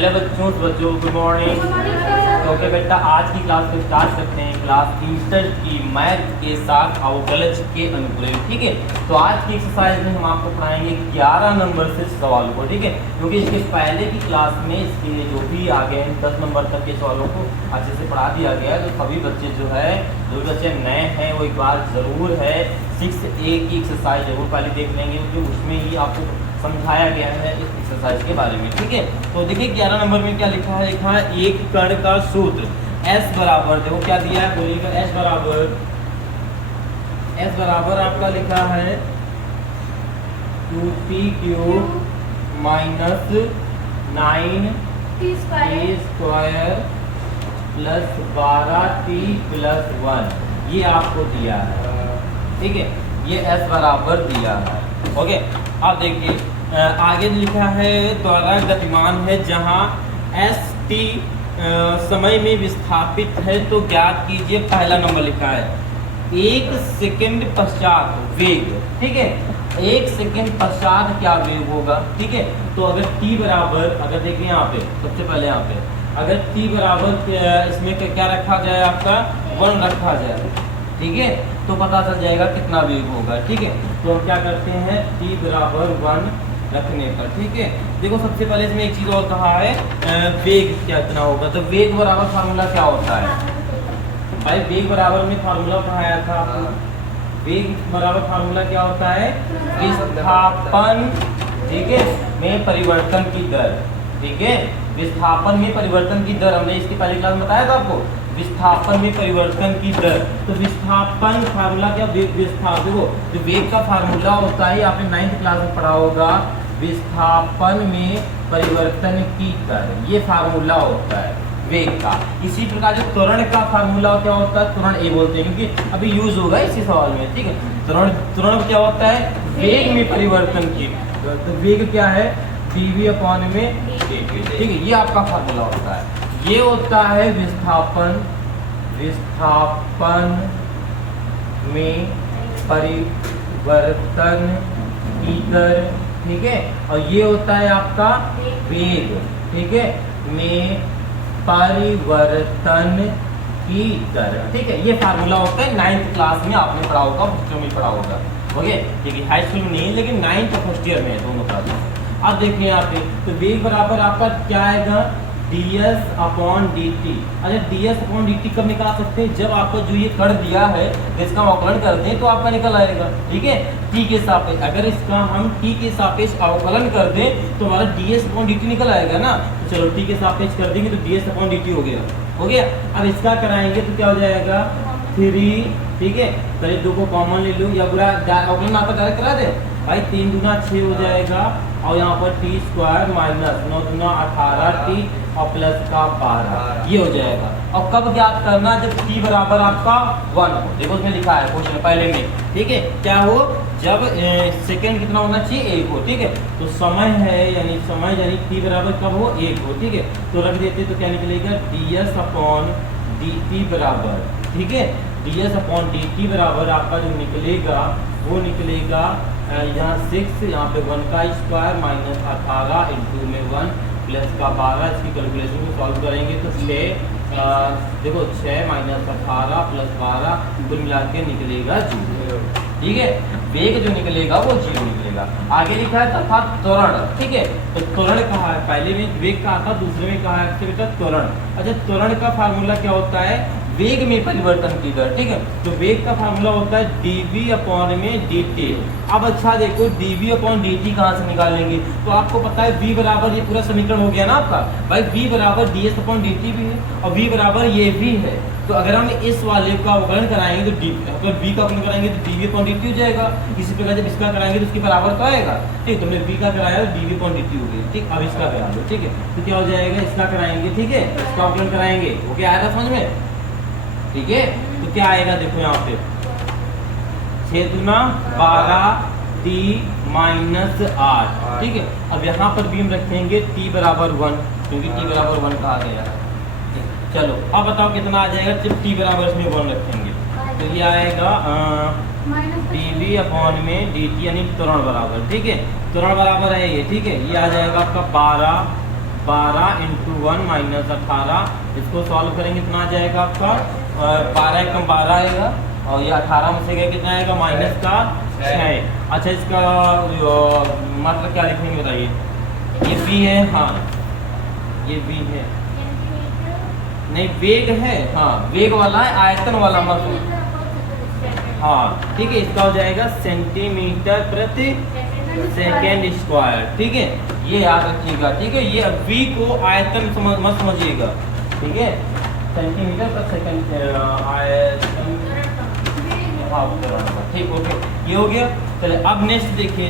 Hello बच्चों good morning. तो okay बेटा, आज की क्लास को स्टार्ट करते हैं। क्लास इंटर की मैथ के साथ अवकलज के अनुप्रयोग, ठीक है। तो आज की एक्सरसाइज में हम आपको पढ़ाएंगे 11 नंबर से सवालों को, ठीक है। क्योंकि इसके पहले की क्लास में इसके जो भी आ गए हैं 10 नंबर तक के सवालों को अच्छे से पढ़ा दिया गया है। तो सभी बच्चे जो है, जो बच्चे नए हैं वो एक बार ज़रूर है 6A की एक्सरसाइज जरूर पहले देख लेंगे, क्योंकि उसमें ही आपको समझाया गया है इस एक्सरसाइज के बारे में, ठीक है। तो देखिए 11 नंबर में क्या लिखा है, लिखा है एक कण का सूत्र S बराबर, देखो क्या दिया है बोलिएगा, S बराबर आपका लिखा है 2t cube minus 9t square plus 12t plus 1, ये आपको दिया है, ठीक है। ये S बराबर दिया है, ओके। अब देखिए आगे लिखा है द्वारा गतिमान है जहां एस टी समय में विस्थापित है, तो ज्ञात कीजिए। पहला नंबर लिखा है 1 सेकंड पश्चात वेग, ठीक है। 1 सेकंड पश्चात क्या वेग होगा, ठीक है। तो अगर t बराबर, अगर देखिए यहाँ पे सबसे पहले यहाँ पे अगर t बराबर इसमें क्या रखा जाए, आपका 1 रखा जाए, ठीक है, तो पता चल जाएगा कितना वेग होगा, ठीक है। तो हम क्या करते हैं, t बराबर 1 रखने पर, ठीक है। देखो सबसे पहले इसमें एक चीज़ और कहा है वेग कितना होगा। तो वेग बराबर फार्मूला क्या होता है भाई, वेग बराबर में फार्मूला कहाँ आया था आपको, वेग बराबर फार्मूला क्या होता है, विस्थापन, ठीक है, में परिवर्तन की दर, ठीक है। विस्थापन में परिवर्तन की दर हमने इसकी पहली क्लास में बताया था आपको, विस्थापन में परिवर्तन की दर। तो विस्थापन फार्मूला क्या, विस्थापन, देखो जो वेग का फार्मूला होता है आपने 9th क्लास में पढ़ा होगा, विस्थापन में परिवर्तन की दर, ये फार्मूला होता है वेग का। इसी प्रकार जो त्वरण का फार्मूला क्या होता है, त्वरण ए बोलते हैं, क्योंकि अभी यूज होगा इसी सवाल में, ठीक है। त्वरण क्या होता है, वेग में परिवर्तन की, तो वेग क्या है, dv अपॉन में dt, ठीक है, ये आपका फार्मूला होता है। ये होता है विस्थापन में परिवर्तन की दर, ठीक है। और ये होता है आपका वेग, ठीक है, में परिवर्तन की दर, ठीक है। ये फार्मूला होता है 9th क्लास में आपने पढ़ा होगा, बच्चों में पढ़ा होगा, ओके। ठीक है, हाई स्कूल में नहीं, लेकिन 9th और फर्स्ट ईयर में दोनों का। अब देखिए यहाँ पे, तो वेग बराबर आपका क्या आएगा, ds अपॉन dt। अच्छा ds अपॉन dt कब निकाल सकते हैं, जब आपको जो ये कण दिया है इसका अवकलन कर दें तो आपका निकल आएगा, ठीक है, t के सापेक्ष। अगर इसका हम t के सापेक्ष अवकलन कर दें तो हमारा ds अपॉन dt निकल आएगा ना। तो चलो t के सापेक्ष कर देंगे तो ds अपॉन dt हो गया। अब इसका कराएंगे तो क्या हो जाएगा 3, ठीक है। पहले 2 को कॉमन ले लो, या पूरा अवकलन आपका डायरेक्ट करा दे भाई, 3 दूना 6 हो जाएगा, और यहाँ पर t स्क्वायर माइनस 9 दूना 18t और प्लस का 12, ये हो जाएगा। और कब ज्ञात करना, जब t बराबर आपका 1 हो। देखो उसमें लिखा है क्वेश्चन पहले में, ठीक है, क्या हो, जब सेकंड कितना होना चाहिए, 1 हो, ठीक है। तो समय है, यानी t बराबर कब हो, 1 हो, ठीक है। तो रख देते तो क्या निकलेगा, ds अपॉन dt बराबर, ठीक है, ds अपॉन dt बराबर आपका जो निकलेगा वो निकलेगा यहाँ 6, यहाँ पे 1 का स्क्वायर माइनस 18 इंटू में 1 प्लस का 12। इसकी कैलकुलेशन को सॉल्व करेंगे तो 6 देखो 6 माइनस 18 प्लस 12 कुल मिला के निकलेगा 0, ठीक है। वेग जो निकलेगा वो 0 निकलेगा। आगे लिखा है तथा त्वरण, ठीक है। तो त्वरण कहा है, पहले में वेग कहा था, दूसरे में कहा है बेटा त्वरण। अच्छा त्वरण का फार्मूला क्या होता है, वेग में परिवर्तन की दर, ठीक है। तो वेग का फार्मूला होता है dv अपॉन में dt। अब अच्छा देखो dv अपॉन dt कहाँ से निकालेंगे, तो आपको पता है v बराबर, ये पूरा समीकरण हो गया ना आपका भाई, v बराबर ds अपॉन dt भी है और v बराबर ये भी है। तो अगर हम इस वाले का अवकलन कराएंगे तो अगर v का अवकलन कराएंगे तो dv अपॉन dt हो जाएगा। इसी प्रकार जब इसका कराएंगे तो इसके बराबर तो आएगा, ठीक। तुमने v का कराया तो dv अपॉन dt हो गया, ठीक। अब इसका करा लो, ठीक है। तो क्या हो जाएगा, इसका कराएंगे, ठीक है, इसका अवकलन कराएंगे, ओके, आया था समझ में, ठीक है। तो क्या आएगा, देखो यहाँ पे 6 दूना 12t माइनस 8, ठीक है। अब यहाँ पर भी हम रखेंगे t बराबर 1, क्योंकि t बराबर 1 कहा गया है। चलो अब बताओ कितना आ जाएगा जब t बराबर इसमें 1 रखेंगे, तो ये आएगा dv अपॉन में dt, यानी त्वरण बराबर, ठीक है। त्वरण बराबर है ये, ठीक है। ये आ जाएगा आपका 12 12 इंटू 1 माइनस 18, इसको सॉल्व करेंगे कितना आ जाएगा आपका 12 कम 12 आएगा, और ये 18 में से गया कितना आएगा माइनस का 6। अच्छा इसका मतलब क्या लिखेंगे बताइए, ये बी है, हाँ ये बी है, नहीं वेग है, हाँ वेग वाला है, आयतन वाला मत, हाँ ठीक है, इसका हो जाएगा सेंटीमीटर प्रति सेकेंड स्क्वायर। ठीक है, ये याद रखिएगा। ठीक है, ये v को आयतन मत समझिएगा, ठीक है, सेंटीमीटर प्रति सेकेंड आयतन, ठीक, ओके, ये हो गया। चले अब नेक्स्ट देखिए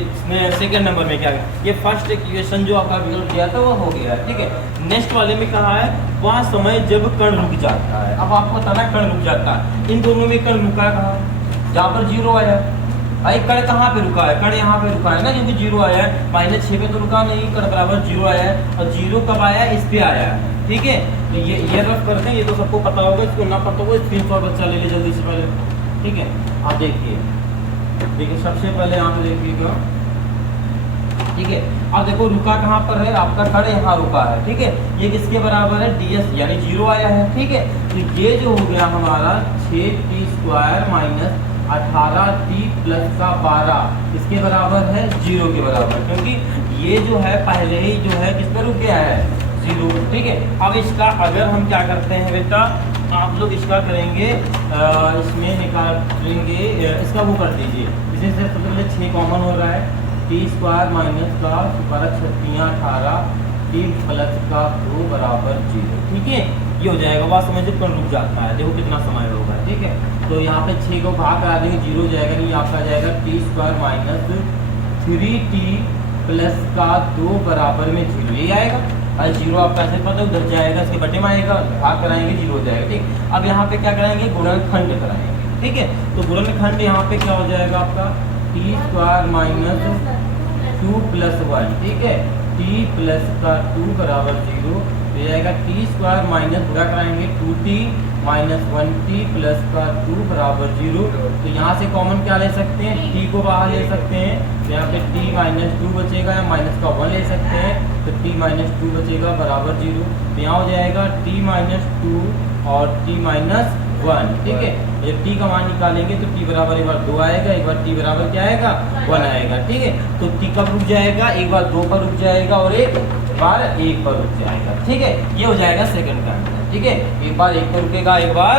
सेकंड नंबर में क्या है, ये फर्स्ट इक्वेशन जो आपका विकल्प दिया था वो हो गया है। ठीक है, नेक्स्ट वाले में कहा है वह समय जब कण रुक जाता है। अब आपको बताना कण रुक जाता है, इन दोनों में कण रुका है कहाँ, जहाँ पर 0 आया है, कण कहाँ पे रुका है, कण यहाँ पे रुका है ना, क्योंकि 0 आया है, -6 पे तो रुका नहीं, कण बराबर 0 आया है, और 0 कब आया है, इस पे आया है। ठीक है, तो ये रफ करते हैं, ये तो सबको पता होगा, इसको ना पता होगा स्क्रीनशॉट बच्चा ले ले जल्दी से पहले। ठीक है, आप देखिए सबसे पहले यहाँ पे देखिएगा। ठीक है, अब देखो रुका कहाँ पर है, आपका कण यहाँ रुका है। ठीक है, ये किसके बराबर है, ds यानी 0 आया है। ठीक है, तो ये जो हो गया हमारा 6t² माइनस 18t प्लस का 12 इसके बराबर है 0 के बराबर, क्योंकि ये जो है पहले ही जो है किस पर रुक गया है, 0। ठीक है, अब इसका अगर हम क्या करते हैं बेटा, आप लोग इसका करेंगे, इसमें निकालेंगे, इसका वो कर दीजिए, इसे से सबसे पहले 6 कॉमन हो रहा है, t² माइनस का 12×6=18 t प्लस का 2 बराबर 0। ठीक है, ये हो जाएगा, वह समय जब कण रुक जाता है, देखो कितना समय होगा। ठीक है, तो यहाँ पे 6 को भाग करा देंगे, 0 हो जाएगा, नहीं आपका जाएगा t² माइनस 3t प्लस का 2 बराबर में 0, ये आएगा। और 0 आपका ऐसे पता उधर जाएगा, इसके बटे में आएगा, भाग कराएंगे 0 हो जाएगा। ठीक, अब यहाँ पे क्या कराएंगे, गुणनखंड कराएंगे। ठीक है, तो गुणनखंड यहाँ पे क्या हो जाएगा आपका t² माइनस 2 प्लस 1। ठीक है, t प्लस का 2 बराबर 0 हो जाएगा, t² माइनस गुणा कराएंगे 2t माइनस 1t प्लस का 2 बराबर 0। तो यहाँ से कॉमन क्या ले सकते हैं, t को बाहर ले सकते हैं, तो यहाँ पे t माइनस 2 बचेगा, या माइनस का 1 ले सकते हैं, तो t माइनस 2 बचेगा बराबर 0। तो यहाँ हो जाएगा t माइनस 2 और t माइनस 1। ठीक है, जब t का मान निकालेंगे तो t बराबर एक बार 2 आएगा, एक बार t बराबर क्या आएगा 1 आएगा। ठीक है, तो t कब रुक जाएगा, एक बार 2 पर रुक जाएगा और एक बार 1 पर रुक जाएगा। ठीक है, ये हो जाएगा सेकंड का। ठीक है, एक बार 1 पर रुकेगा, एक बार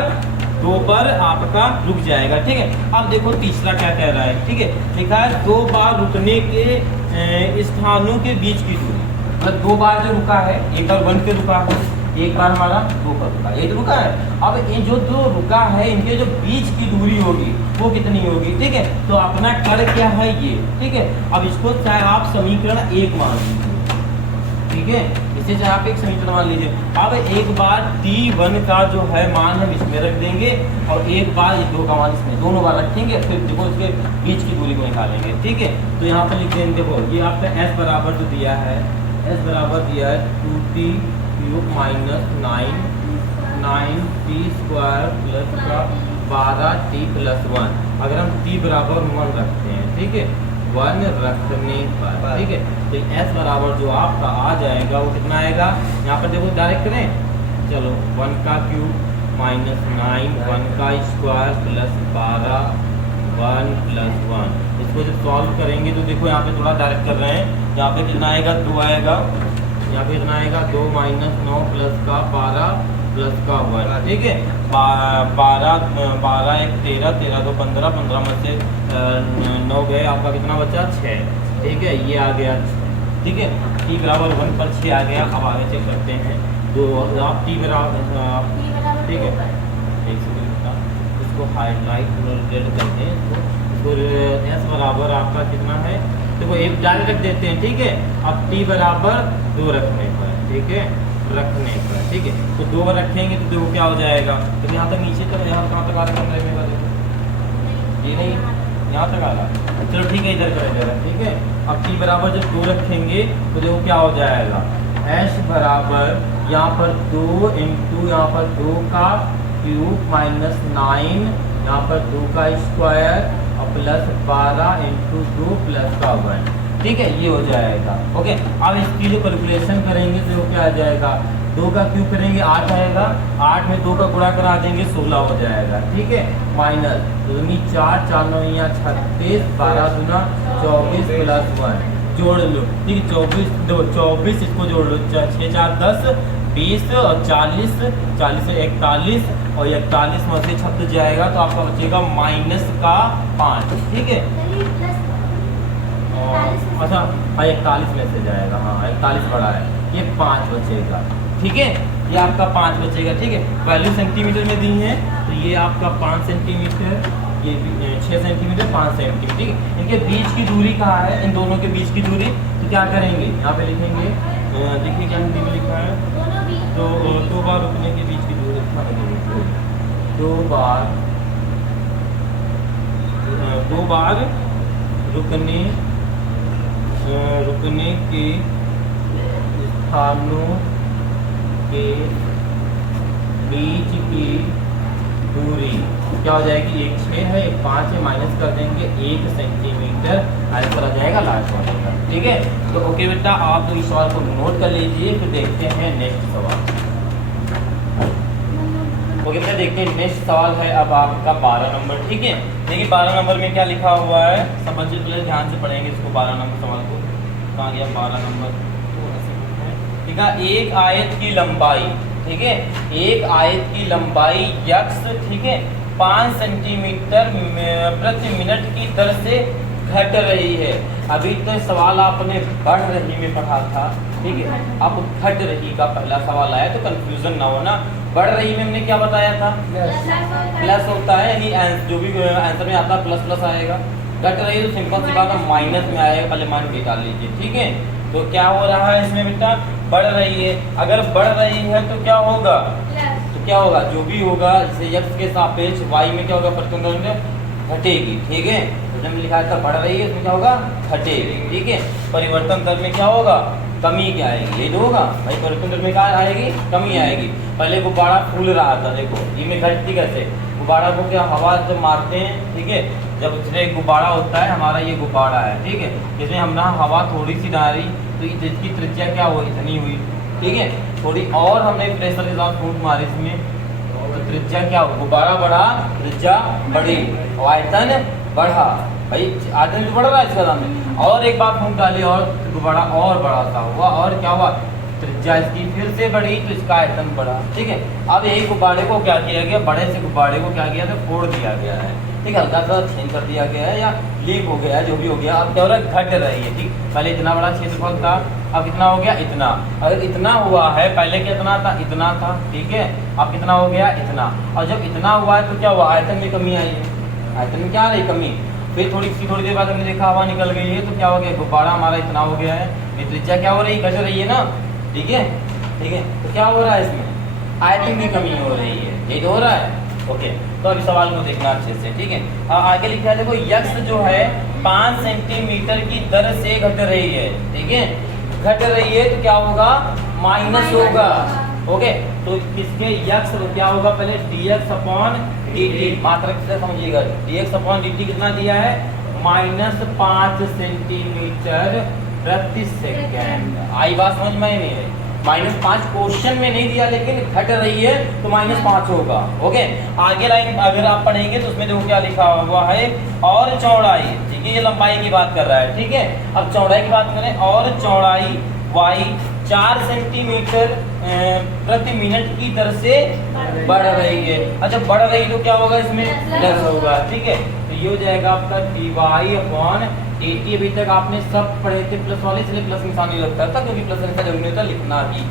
2 पर आपका रुक जाएगा। ठीक है, अब देखो तीसरा क्या कह रहा है। ठीक है, लिखा है 2 बार रुकने के स्थानों के बीच की दूरी, मतलब 2 बार जो रुका है, एक बार 1 पे रुका है, एक बार हमारा 2 पर रुका, ये तो रुका है। अब ये जो 2 रुका है, इनके जो बीच की दूरी होगी वो कितनी होगी। ठीक है, तो अपना कण क्या है ये। ठीक है, अब इसको चाहे आप समीकरण 1 मान लीजिए। ठीक है, इसे चाहे आप एक समीकरण मान लीजिए। अब एक बार t1 का जो है मान हम इसमें रख देंगे, और एक बार 2 का मान इसमें, दोनों बार रखेंगे, फिर देखो इसके बीच की दूरी को निकालेंगे। ठीक है, तो यहाँ पर लिख देंगे, देखो ये आपका s बराबर जो दिया है, s बराबर दिया है 2t³ माइनस 9t² प्लस का 12t प्लस 1। अगर हम t बराबर 1 रखते हैं, ठीक है, 1 रखने पर, ठीक है, तो s बराबर जो आपका आ जाएगा वो कितना आएगा, यहाँ पर देखो डायरेक्ट करें, चलो 1 का क्यूब माइनस 9 1 का स्क्वायर प्लस 12 1 प्लस 1। इसको जब सॉल्व करेंगे तो देखो यहाँ पे थोड़ा डायरेक्ट कर रहे हैं, यहाँ पे कितना आएगा 2 आएगा, यहाँ पे कितना आएगा 2 माइनस 9 प्लस का 12 प्लस का 1। ठीक है, 12 1 13 13 2 15 15 में से 9 गए, आपका कितना बचा 6। ठीक है, ये आ गया। ठीक है, t बराबर 1 पर 6 आ गया। अब आगे चेक करते हैं, तो आप t बराबर, ठीक है, एक सेकंड, इसको हाईलाइट रेड करते हैं, तो s बराबर आपका कितना है, देखो एक डायरेक्ट रख देते हैं। ठीक है, अब t बराबर 2 रखने पर, ठीक है, रखने पर, ठीक है, तो 2 बार रखेंगे तो देखो क्या हो जाएगा, तो यहाँ तक नीचे तक, यहाँ कहाँ तक आ रहा है, देखो ये नहीं, यहाँ तक आ रहा। चलो ठीक है, इधर का इधर है। ठीक है, अब t बराबर जब 2 रखेंगे तो देखो क्या हो जाएगा, s बराबर यहाँ पर 2 इंटू यहाँ पर 2 का क्यूब माइनस 9 यहाँ पर 2 का स्क्वायर और प्लस 12 इंटू 2 प्लस का 1। ठीक है, ये हो जाएगा। ओके, अब इसकी जो कैलकुलेशन करेंगे तो क्या आ जाएगा, 2 का क्यूब करेंगे 8 आएगा, 8 में 2 का गुणा करा देंगे 16 हो जाएगा। ठीक है, माइनस 2 4 4 9 36 12 गुना 24 प्लस 1 जोड़ लो। ठीक है, 24 इसको जोड़ लो, 6 4 10 20 और 40 40 से 41 और 41 में से छप जाएगा तो आपका बचेगा माइनस का 5। ठीक है, अच्छा हाँ 41 में से जाएगा, हाँ 41 बड़ा है, ये 5 बचेगा। ठीक है, ये आपका 5 बचेगा। ठीक है, वैल्यू सेंटीमीटर में दी है तो ये आपका 5 सेंटीमीटर, ये 6 सेंटीमीटर 5 सेंटीमीटर। ठीक है, इनके बीच की दूरी कहाँ है, इन दोनों के बीच की दूरी, तो क्या करेंगे यहाँ पे लिखेंगे, देखिए क्या हिंदी में लिखा है, तो 2 बार रुकने के बीच की दूरी, 2 बार रुकने के स्थानों के बीच की दूरी क्या हो जाएगी, एक 6 है एक 5 है, माइनस कर देंगे 1 सेंटीमीटर, आंसर आ जाएगा लास्ट वाले का। ठीक है, तो ओके बेटा आप तो इस सवाल को नोट कर लीजिए, फिर देखते हैं नेक्स्ट सवाल। ओके बेटा देखते हैं नेक्स्ट सवाल है अब आपका 12 नंबर। ठीक है, देखिए 12 नंबर में क्या लिखा हुआ है, समझिए पहले ध्यान से पढ़ेंगे इसको। 12 नंबर सवाल को कहाँ गया 12 नंबर, ठीक है, एक आयत की लंबाई, ठीक है, एक आयत की लंबाई यक्स, ठीक है, 5 सेंटीमीटर प्रति मिनट की दर से घट रही है। अभी तो सवाल आपने बढ़ रही में पढ़ा था, ठीक है, अब घट रही का पहला सवाल आया तो कंफ्यूजन ना हो ना। बढ़ रही में हमने क्या बताया था, प्लस होता है, यानी जो भी आंसर में आता है प्लस प्लस आएगा। घट रही है तो सिंपल सी बात है माइनस में आएगा, पहले मान के डाल लीजिए। ठीक है, तो क्या हो रहा है इसमें बेटा, बढ़ रही है। अगर बढ़ रही है तो क्या होगा, तो क्या होगा, जो भी होगा जैसे x के सापेक्ष y में क्या होगा, परिवर्तन घटेगी। ठीक है, तो जब लिखा था बढ़ रही है इसमें क्या होगा, घटेगी। ठीक है, परिवर्तन दर में क्या होगा, कमी क्या आएगी, यही तो होगा भाई, परिवर्तन दर में क्या आएगी, कमी आएगी। पहले गुब्बारा फूल रहा था, देखो ये में घटती कैसे, गुब्बारा को क्या हवा जब मारते हैं, ठीक है, जब उसमें गुब्बारा होता है, हमारा ये गुब्बारा है, ठीक है, इसमें हम ना हवा थोड़ी सी डाली तो इसकी त्रिज्या क्या हुई, इतनी हुई। ठीक है, थोड़ी और हमने प्रेशर के साथ फूंक मारी इसमें तो त्रिज्या क्या हो, गुब्बारा बढ़ा त्रिज्या बढ़ी, आयतन बढ़ा। भाई आयतन तो बढ़ रहा है इसका दाम में, और एक बार फूंक डाली और गुब्बारा और बड़ा सा हुआ, और क्या हुआ, त्रिज्या इसकी फिर से बढ़ी तो इसका आयतन बढ़ा। ठीक है, अब यही गुब्बारे को क्या किया गया, बड़े से गुब्बारे को क्या किया, तो फोड़ दिया गया है। ठीक है, हल्का सा चेंज कर दिया गया है या लीक हो गया है, जो भी हो गया, अब क्या हो रहा है, घट रही है। ठीक, पहले इतना बड़ा क्षेत्रफल था, अब कितना हो गया, इतना। अगर इतना हुआ है, पहले कितना था, इतना था, ठीक है, अब कितना हो गया, इतना। और जब इतना हुआ है तो क्या हुआ, आयतन में कमी आई है, आयतन में क्या आ रही, कमी। फिर थोड़ी देर बाद हमने देखा हवा निकल गई है तो क्या हो गया, गुब्बारा हमारा इतना हो गया है, ये त्रिज्या क्या हो रही, घट रही है ना। ठीक है, ठीक है, तो क्या हो रहा है इसमें, आयतन की कमी हो रही है, यही तो हो रहा है। ओके, तो अभी सवाल को देखना अच्छे से। ठीक है, आगे लिखा है, देखो यक्स जो है 5 सेंटीमीटर की दर से घट रही है। ठीक है, घट रही है तो क्या होगा, माइनस होगा। ओके, तो इसके यक्स तो क्या होगा, पहले dx अपॉन dt, मात्रक से समझिएगा, dx अपॉन dt कितना दिया है, -5 सेंटीमीटर प्रति सेकेंड। आई बात समझ में नहीं है, -5 क्वेश्चन में नहीं दिया, लेकिन घट रही है तो -5 होगा। ओके, आगे लाइन अगर आप पढ़ेंगे तो उसमें देखो क्या लिखा हुआ है, और चौड़ाई, ठीक है, ये लंबाई की बात कर रहा है। ठीक है, अब चौड़ाई की बात करें, और चौड़ाई y 4 सेंटीमीटर प्रति मिनट की दर से बढ़ रही है। अच्छा, बढ़ रही तो क्या होगा, इसमें प्लस होगा। ठीक है, तो ये हो जाएगा आपका dy अपॉन dt। अभी तक आपने सब पढ़े थे प्लस वाले, इसलिए प्लस निशान नहीं लगता था, क्योंकि प्लस निशान जरूरी होता लिखना ही।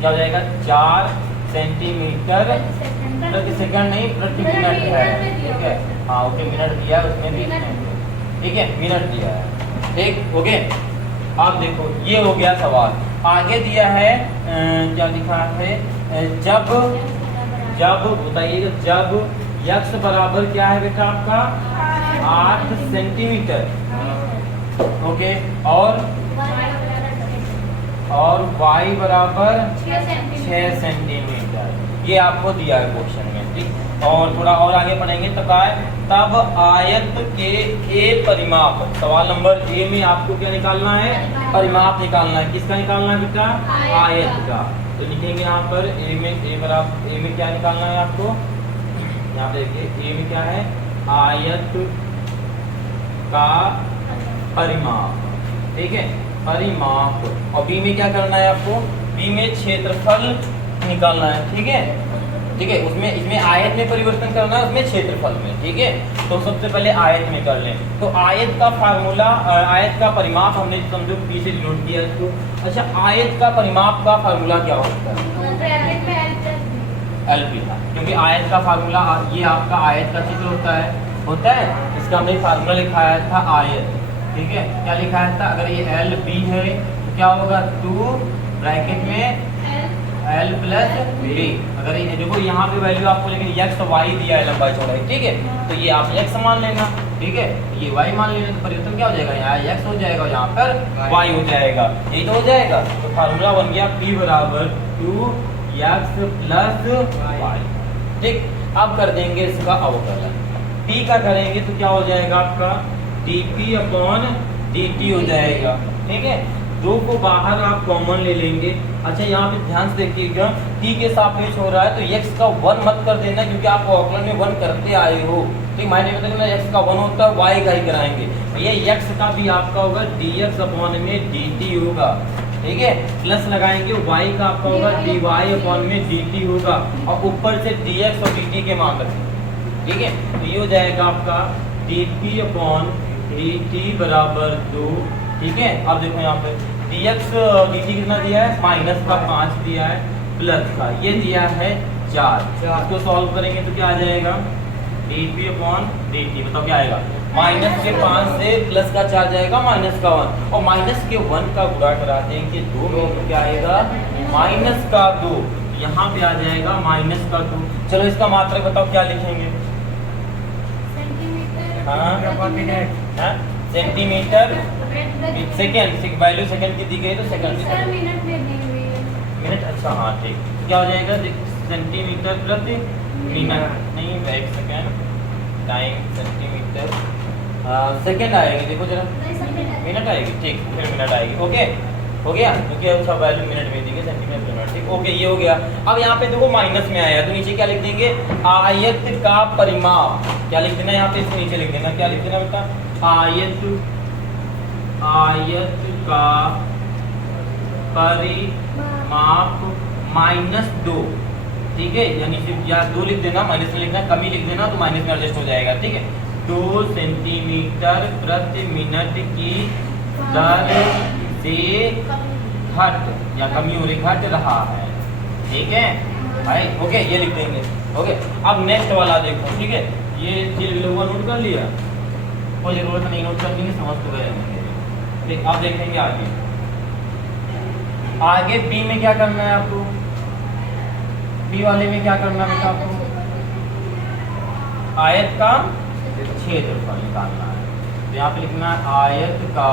क्या हो जाएगा, 4 सेंटीमीटर प्रति सेकंड, नहीं प्रति मिनट है। ठीक है, हाँ ओके, मिनट दिया है उसमें भी, ठीक है, मिनट दिया है। ठीक, ओके, आप देखो ये हो गया सवाल। आगे दिया है क्या लिखा है, जब बताइएगा, जब यक्स बराबर क्या है बेटा आपका 8 सेंटीमीटर, ओके, और y बराबर 6 सेंटीमीटर, ये आपको दिया है क्वेश्चन में। ठीक, और थोड़ा और आगे पढ़ेंगे तो क्या है, तब आयत के ए परिमाप, सवाल नंबर ए में आपको क्या निकालना है? परिमाप निकालना है। किसका निकालना है बेटा? आयत का। तो लिखेंगे यहाँ पर ए में क्या निकालना है आपको? यहाँ पे देखिए ए में क्या है? आयत का परिमाप, ठीक है, परिमाप। और बी में क्या करना है आपको? बी में क्षेत्रफल निकालना है, ठीक है, ठीक है। उसमें इसमें आयत में परिवर्तन करना है, उसमें क्षेत्रफल में, ठीक है। तो सबसे पहले आयत में कर लें। तो आयत का फार्मूला, आयत का परिमाप हमने समझो बी से डिनोट किया इसको। अच्छा, आयत का परिमाप का फार्मूला क्या होता है? एल पी था, क्योंकि आयत का फार्मूला ये आपका आयत का चित्र होता है। इसका हमने फार्मूला लिखाया था आयत, ठीक है। क्या लिखाया था? अगर ये एल बी है तो क्या होगा? 2 ब्रैकेट में एल प्लस बी। अगर ये देखो यहाँ पे वैल्यू आपको लेकिन एक्स वाई दिया है, लंबाई चौड़ाई, ठीक है। तो ये आप एक्स मान लेना, ठीक है, ये वाई मान लेना। तो परिवर्तन क्या हो जाएगा? यहाँ एक्स हो जाएगा, यहाँ पर वाई हो जाएगा। यही तो हो जाएगा। तो फार्मूला बन गया P बराबर 2x प्लस वाई, ठीक। अब कर देंगे इसका अवकलन। P का करेंगे तो क्या हो जाएगा आपका? dp अपॉन dt हो जाएगा, ठीक है। 2 को बाहर आप कॉमन ले लेंगे। अच्छा, यहाँ पे ध्यान से देखिएगा, t के सापेक्ष हो रहा है तो x का 1 मत कर देना, क्योंकि आप अवकलन में 1 करते आए हो, ठीक। मायने में तो x का 1 होता है, y का ही कराएंगे। ये x का भी आपका होगा dx अपॉन में dt होगा, ठीक है। प्लस लगाएंगे, y का आपका होगा dy अपॉन में dt होगा, और ऊपर से dx और dt के मान रखेंगे, ठीक है। तो ये हो जाएगा आपका dp अपॉन dt बराबर 2, ठीक है। अब देखो यहाँ पे dx dt कितना दिया है? माइनस का 5 दिया है, प्लस का ये दिया है 4। इसको सॉल्व करेंगे तो क्या आ जाएगा? dp अपॉन dt, बताओ क्या आएगा? माइनस के 5 से प्लस का 4 जाएगा, माइनस का 1, और माइनस के 1 का गुणा करा देंगे 2 में तो क्या आएगा? माइनस का 2। यहाँ पे आ जाएगा माइनस का 2। चलो इसका मात्रक बताओ क्या लिखेंगे? सेंटीमीटर सेकेंड, वैल्यू सेकेंड की दी गई तो सेकेंड मिनट। अच्छा हाँ, ठीक। क्या हो जाएगा? सेंटीमीटर प्रति मिनट, नहीं एक सेकेंड, टाइम सेंटीमीटर सेकेंड आएगी, देखो जरा, मिनट आएगी, ठीक, फिर मिनट आएगी। ओके, हो गया, क्योंकि अच्छा वैल्यू मिनट में दी गई, सेंटीमीटर मिनट, ठीक। ओके, ये हो गया। अब यहाँ पे देखो माइनस में आया तो नीचे क्या लिख देंगे? आयत का परिमाप। क्या लिख देना यहाँ पे? इसके नीचे लिख देना, क्या लिख देना बेटा? आयत का परिमाप -2, ठीक है। यानी सिर्फ या 2 लिख देना, माइनस में लिखना, कमी लिख देना तो माइनस में एडजस्ट हो जाएगा, ठीक है। 2 सेंटीमीटर प्रति मिनट की दर से घट या कमी हो रही, घट रहा है, ठीक है भाई। ओके, ये लिख देंगे। ओके, अब नेक्स्ट वाला देखो, ठीक है। ये चीज लोगों नोट कर लिया, कोई जरूरत नहीं नोट करने की, समझ तो गए। ठीक, अब देखेंगे आगे बी में क्या करना है आपको? बी वाले में क्या करना है आपको? आयत का क्षेत्रफल निकालना है। तो यहाँ पे लिखना है आयत का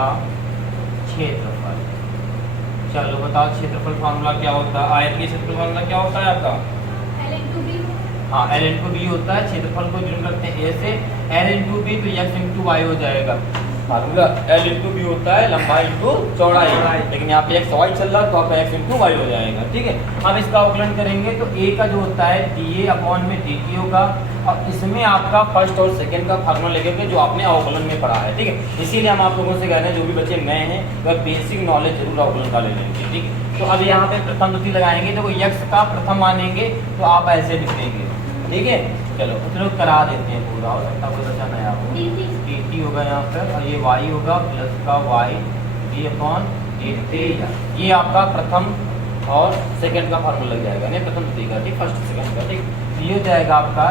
क्षेत्रफल। चलो बताओ क्षेत्रफल फार्मूला क्या होता है? आयत के क्षेत्रफल फार्मूला क्या होता है आपका? हाँ, L इंटू बी होता है। क्षेत्रफल को गिवन करते हैं A से, L इंटू बी तो x इंटू वाई हो जाएगा। फार्मूला L इंटू बी होता है लंबाई इंटू चौड़ाई, लेकिन यहाँ पे x y चल रहा है तो आपका x इंटू वाई हो जाएगा, ठीक है। अब इसका अवकलन करेंगे तो A का जो होता है dA अपॉन में dt होगा, और इसमें आपका फर्स्ट और सेकंड का फार्मूला लगेगा जो आपने अवकलन में पढ़ा है, ठीक है। इसीलिए हम आप लोगों से कह रहे हैं जो भी बच्चे नए हैं वह बेसिक नॉलेज जरूर अवकलन का ले लेंगे, ठीक है। तो अब यहाँ पे प्रथम द्वितीय लगाएंगे तो x का प्रथम मानेंगे तो आप ऐसे लिख देंगे, ठीक है। चलो करा देते हैं पूरा, हो सकता है बच्चा नया हो। dt होगा यहाँ पर, और ये y होगा प्लस का y d अपॉन dt। ये आपका प्रथम और सेकंड का फार्मूला लग जाएगा, नहीं प्रथम द्वितीय का, ठीक, फर्स्ट सेकंड का, ठीक। ये हो जाएगा आपका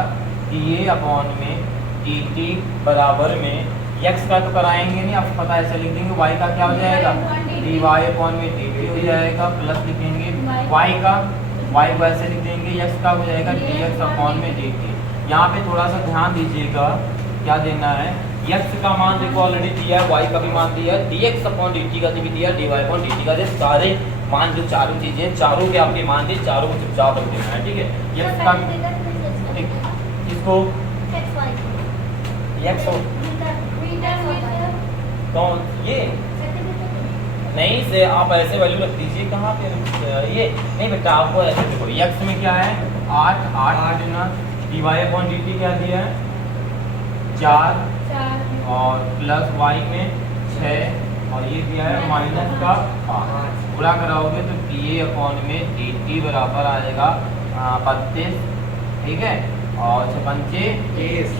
dA अपॉन में dt बराबर में x का तो कराएंगे नहीं, आपको पता है, ऐसे लिख देंगे। y का क्या हो जाएगा? dy अपॉन में dt हो जाएगा, प्लस लिखेंगे y का, y को ऐसे लिख देंगे, x का हो जाएगा dx अपॉन में dt। यहाँ पे थोड़ा सा ध्यान दीजिएगा, क्या देना है? x का मान देखो ऑलरेडी दिया है, y का भी मान दिया है, dx अपॉन dt का भी दिया है, dy अपॉन dt का दिया। सारे मान जो चारों चीजें, चारों के आपके मान दिए, चारों को चुपचाप रख देना है, ठीक है। x का इसको एक्स हो कौन ये नहीं से आप ऐसे वैल्यू रख दीजिए कहाँ पे ये नहीं बेटा आपको ऐसे देखो एक्स में क्या है 8 8 गुना dy/dt क्या दिया है 4 और प्लस वाई में 6 और ये दिया है माइनस का 5 पूरा कराओगे तो da/dt बराबर आएगा 32 ठीक है और 56 30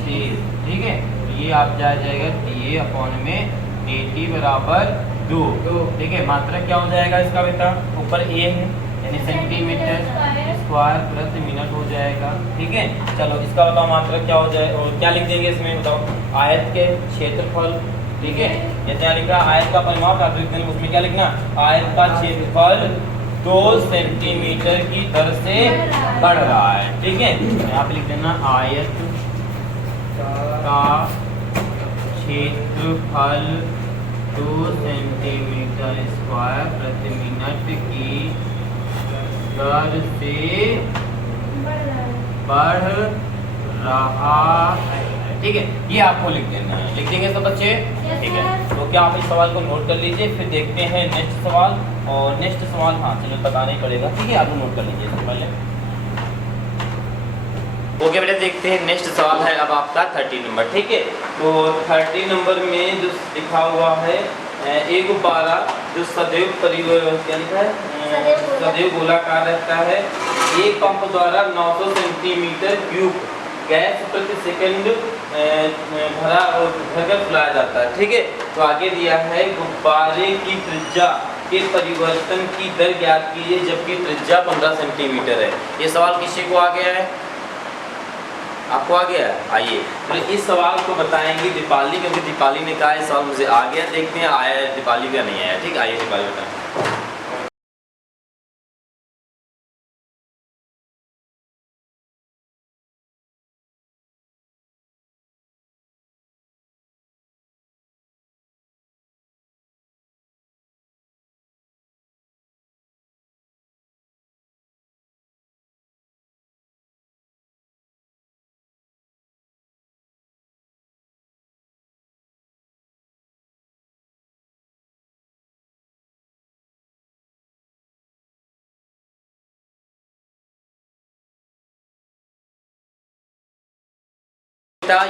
ठीक है ये आप जाएगा da/dt बराबर 2 ठीक है मात्रक क्या हो जाएगा इसका बेटा ऊपर a है यानी सेंटीमीटर स्क्वायर प्रति मिनट हो जाएगा ठीक है। चलो इसका बताओ मात्रक क्या हो जाए और क्या लिख देंगे इसमें बताओ आयत के क्षेत्रफल ठीक है जैसे यहाँ लिखा आयत का परिमाप आप लिख देंगे उसमें क्या लिखना आयत का क्षेत्रफल 2 सेंटीमीटर की दर से बढ़ रहा है ठीक है। यहाँ पे लिख देना आयत का क्षेत्रफल 2 सेंटीमीटर स्क्वायर प्रति मिनट की दर से बढ़ रहा है ठीक है ये आपको लिख देना है लिख देंगे सब बच्चे ठीक है। तो क्या आप इस सवाल को नोट कर लीजिए फिर देखते हैं नेक्स्ट सवाल और नेक्स्ट सवाल हाँ चलो बताना ही पड़ेगा ठीक है आप नोट कर लीजिए इससे पहले। ओके बेटा देखते हैं नेक्स्ट सवाल है अब आपका 30 नंबर ठीक है। तो 30 नंबर में जो लिखा हुआ है एक गुब्बारा जो सदैव क्या लिखा है सदैव गोलाकार रहता है एक पंप द्वारा 900 सेंटीमीटर क्यूब गैस प्रति सेकंड भरकर फुलाया जाता है ठीक है। तो आगे दिया है गुब्बारे की त्रिज्या के परिवर्तन की दर ज्ञात कीजिए जबकि त्रिज्या 15 सेंटीमीटर है। ये सवाल किसी को आ गया है आपको आ गया आइए तो इस सवाल को बताएंगे दीपाली क्योंकि दीपाली ने कहा इस सवाल मुझे आ गया देखते हैं आया दीपाली का नहीं आया ठीक आइए दीपाली बताएं।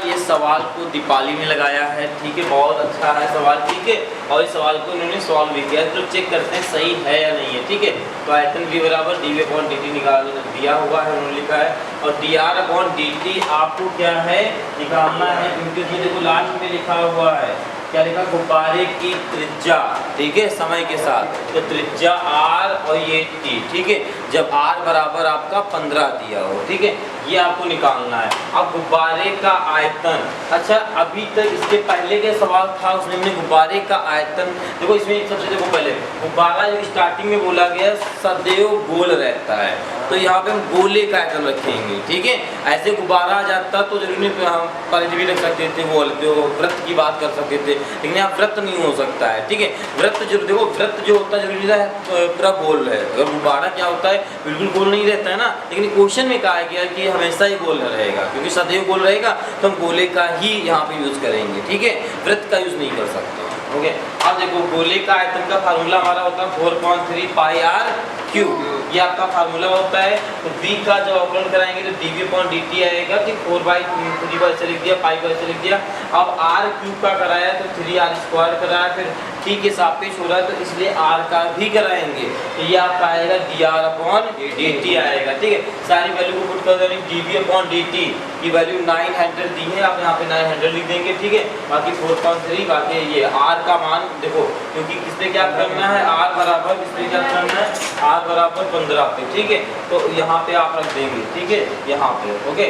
ये सवाल को दीपाली ने लगाया है ठीक है बहुत अच्छा है सवाल ठीक है और इस सवाल को इन्होंने सॉल्व भी किया तो चेक करते हैं सही है या नहीं है ठीक है। तो आयतन v बराबर dv/dt निकाल दिया हुआ है उन्होंने लिखा है और dr/dt आपको क्या है निकालना है क्योंकि इसमें देखो लास्ट में लिखा हुआ है क्या लिखा गुब्बारे की त्रिज्या ठीक है समय के साथ तो त्रिज्या r और ये t ठीक है जब r बराबर आपका 15 दिया हो ठीक है ये आपको निकालना है। अब गुब्बारे का आयतन अच्छा अभी तक इसके पहले के सवाल था उसमें हमने गुब्बारे का आयतन देखो इसमें सबसे देखो पहले गुब्बारा जो स्टार्टिंग में बोला गया सदैव गोल रहता है तो यहाँ पे हम गोले का आयतन रखेंगे ठीक है। ऐसे गुब्बारा आ जाता तो जरूरी हम परिधि भी रख सकते थे वो जो वृत्त की बात कर सकते थे लेकिन यहाँ वृत्त नहीं हो सकता है ठीक है। वृत्त जो देखो वृत्त जो होता है जरूरी है पूरा गोल है अगर गुब्बारा क्या होता है बिल्कुल गोल नहीं रहता है ना लेकिन क्वेश्चन में कहा गया कि हमेशा ही गोल रहेगा क्योंकि सदैव गोल रहेगा तो हम गोले का ही यहाँ पे यूज करेंगे ठीक है वृत्त का यूज नहीं कर सकते ओके। अब देखो गोले का आयतन का फार्मूला हमारा होता है 4.3 पाई r क्यूब ये आपका फार्मूला होता है। तो v का जब अवकलन कराएंगे तो dv/dt आएगा कि 4/3 को ऐसे लिख दिया पाई को ऐसे लिख दिया। अब r क्यूब का कराया तो 3r² कराया फिर t के सापेक्ष हो रहा है तो इसलिए r का भी कराएंगे तो ये आपका आएगा dr/dt आएगा ठीक है। सारी वैल्यू को पुट कर देंगे dv/dt की वैल्यू 900 दी है आप यहाँ पे 900 लिख देंगे ठीक है। बाकी 4.3 बाकी ये r का मान देखो क्योंकि किस पे क्या करना है r बराबर किस पे क्या करना है r बराबर 15 पे ठीक है। तो यहाँ पे आप रख देंगे ठीक है यहाँ पे ओके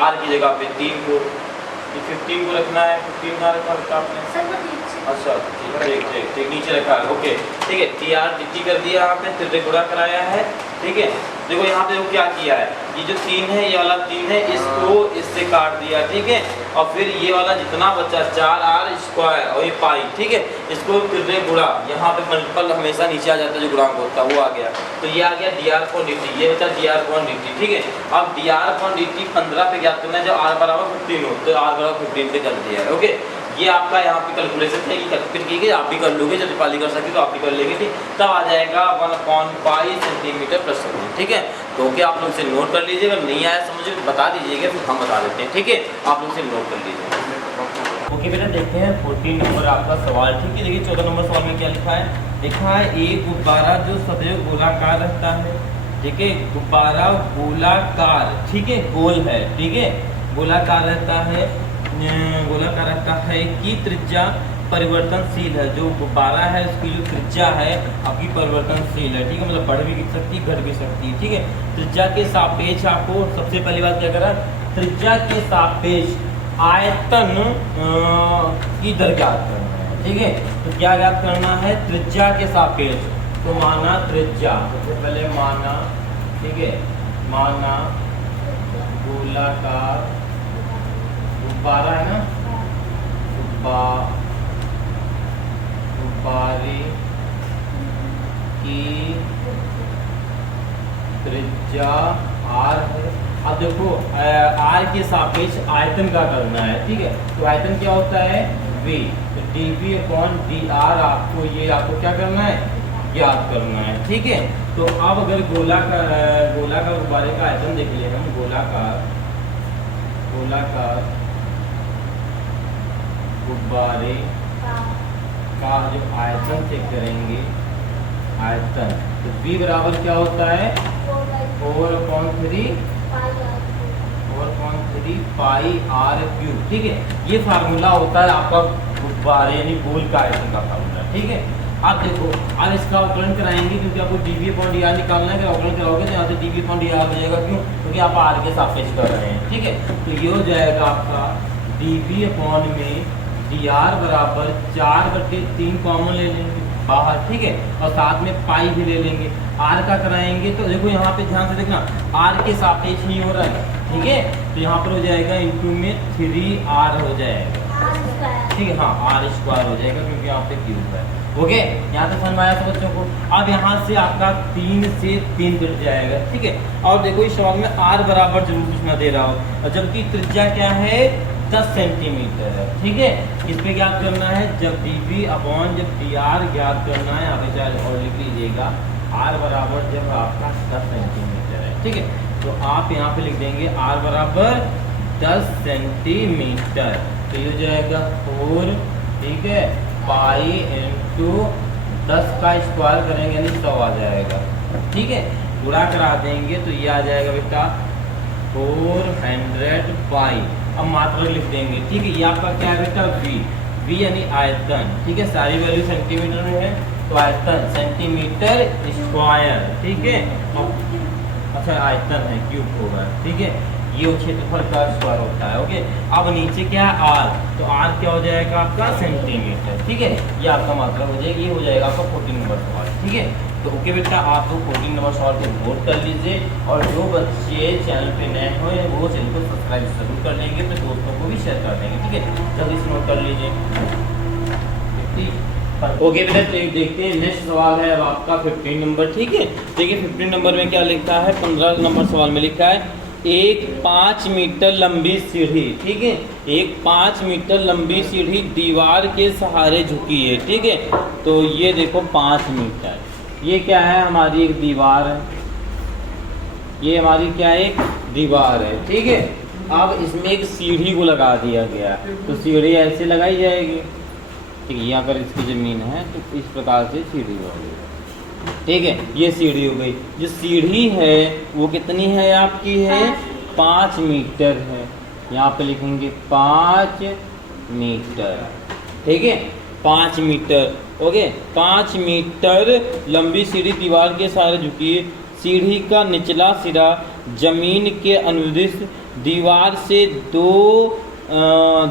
r की जगह पे 3 को 15 को रखना है 15 का रखा आपने अच्छा ठीक ठीक ठीक, नीचे रखा है, ओके ठीक है। TR टी कर दिया आपने, तिरछे गुणा कराया है, ठीक है। देखो यहाँ पे देखो क्या किया है, ये जो 3 है, ये वाला 3 है, इसको इससे काट दिया, ठीक है। और फिर ये वाला जितना बचा 4r स्क्वायर और ये पाई, ठीक है, इसको तिरछे गुणा, यहाँ पे मल्टीपल हमेशा नीचे आ जाता है जो गुणांक होता है वो आ गया, तो ये आ गया dr/dt, ये बचा dr/dt, ठीक है। अब dr/dt 15 पे ज्ञात करना है, जब r बराबर 15 हो तो r बराबर 15 पे कर दिया है, ओके। ये आपका यहाँ पे कैलकुलेशन है, कैलकुलेट कीजिए, आप भी कर लोगे, जब पाली कर सके तो आप भी कर लेंगे, ठीक। तब आ जाएगा 1/π सेंटीमीटर प्रति सेकंड, ठीक है। तो ओके, आप लोग इसे नोट कर लीजिएगा, नहीं आया समझ बता दीजिएगा, फिर हम बता देते हैं, ठीक है। आप लोग इसे नोट कर लीजिएगा। ओके बेटा, देखते हैं 14 नंबर आपका सवाल, ठीक है। देखिए 14 नंबर सवाल में क्या लिखा है, लिखा है एक गुब्बारा जो सदैव गोलाकार रहता है, ठीक है। गुब्बारा गोलाकार, ठीक है, गोल है, ठीक है, गोलाकार रहता है, गोलाकार रहता है की त्रिज्या परिवर्तनशील है। जो गुब्बारा है उसकी जो त्रिज्या है आपकी परिवर्तनशील है, ठीक है, मतलब बढ़ भी सकती है, घट भी सकती है, ठीक है। त्रिज्या के सापेक्ष आपको सबसे पहली बात क्या करा, त्रिज्या के सापेक्ष आयतन की दर ज्ञात करना है, ठीक है। तो क्या ज्ञात करना है, त्रिज्या के सापेक्ष, तो माना त्रिज्या, सबसे पहले माना, ठीक है, माना गोलाकार गुब्बारा है ना, गुब्बारे की त्रिज्या r है। अब देखो r के सापेक्ष आयतन का करना है, ठीक है। तो आयतन क्या होता है, v, तो dv/dr आपको ये आपको क्या करना है, ज्ञात करना है, ठीक है। तो अब अगर गोलाकार गुब्बारे का आयतन देख लिया हम, गोलाकार गुब्बारे का जो आयतन चेक करेंगे, आयतन, तो v बराबर क्या होता है, 4/3 पाई r³, ठीक है। ये फार्मूला होता है आपका गुब्बारे यानी गोल का आयतन का फार्मूला, ठीक है। आप देखो, अब इसका अवकलन कराएंगे क्योंकि आपको dv/dr निकालना है, अगर अवकलन कराओगे तो यहाँ से dv/dr हो जाएगा, क्यों, क्योंकि आप r के सापेक्ष कर रहे हैं, ठीक है। तो ये हो जाएगा आपका dv/dr बराबर 4/3 कॉमन ले लेंगे बाहर, ठीक है, और साथ में पाई भी ले लेंगे। r का कराएंगे तो देखो यहाँ पे ध्यान से देखना, r के सापेक्ष ही हो रहा है, ठीक है। तो यहाँ पर हो जाएगा इंटू में 3r हो जाएगा, ठीक है, हाँ r² हो जाएगा क्योंकि यहाँ पे क्यूब है, ओके। यहाँ से समझ आया तो बच्चों को। अब यहाँ से आपका 3 से 3 कट जाएगा, ठीक है। और देखो इस सवाल में r बराबर जरूर पूछना दे रहा हो, और जबकि त्रिज्या क्या है, 10 सेंटीमीटर है, ठीक है। इस पे ज्ञात करना है, जब dv/dr ज्ञात करना है, यहाँ पे चाहे और लिख लीजिएगा, r बराबर जब आपका 10 सेंटीमीटर है, ठीक है। तो आप यहाँ पे लिख देंगे r बराबर 10 सेंटीमीटर, तो ये हो जाएगा 4, ठीक है, पाई इंटू 10 का स्क्वायर करेंगे यानी 100 आ जाएगा, ठीक है। गुणा करा देंगे तो ये आ जाएगा बेटा 400 पाई। अब मात्रा लिख देंगे, ठीक है। ये आपका क्या है बेटा, v यानी आयतन, ठीक है, सारी वैल्यू सेंटीमीटर में है, तो आयतन सेंटीमीटर स्क्वायर, ठीक है। अच्छा आयतन है, क्यूब होगा, ठीक है, ये क्षेत्रफल का स्क्वायर होता है, ओके। अब नीचे क्या है, r, तो r क्या हो जाएगा आपका सेंटीमीटर, ठीक है। ये आपका मात्रा हो जाएगी, ये हो जाएगा आपका 14 नंबर सवाल, ठीक है। तो ओके बेटा, आप लोग 14 नंबर सवाल को नोट कर लीजिए, और जो बच्चे चैनल पे नए हुए हैं वो चैनल को सब्सक्राइब जरूर कर लेंगे, अपने दोस्तों को भी शेयर कर देंगे, ठीक है। जल्दी से नोट कर लीजिए, ओके बेटा। तो देखते हैं नेक्स्ट सवाल है अब आपका 15 नंबर, ठीक है। देखिए 15 नंबर में क्या लिखा है, 15 नंबर सवाल में लिखा है, एक 5 मीटर लंबी सीढ़ी, ठीक है, एक 5 मीटर लंबी सीढ़ी दीवार के सहारे झुकी है, ठीक है। तो ये देखो 5 मीटर, ये क्या है, हमारी एक दीवार है, ये हमारी क्या है, एक दीवार है, ठीक है। अब इसमें एक सीढ़ी को लगा दिया गया, तो सीढ़ी ऐसे लगाई जाएगी, ठीक है। यहाँ पर इसकी ज़मीन है तो इस प्रकार से सीढ़ी होगी, ठीक है। ये सीढ़ी हो गई, जो सीढ़ी है वो कितनी है आपकी, है 5 मीटर है, यहाँ पे लिखेंगे 5 मीटर, ठीक है, 5 मीटर, ओके। 5 मीटर लंबी सीढ़ी दीवार के सहारे झुकी है, सीढ़ी का निचला सिरा जमीन के अनुदिश दीवार से 2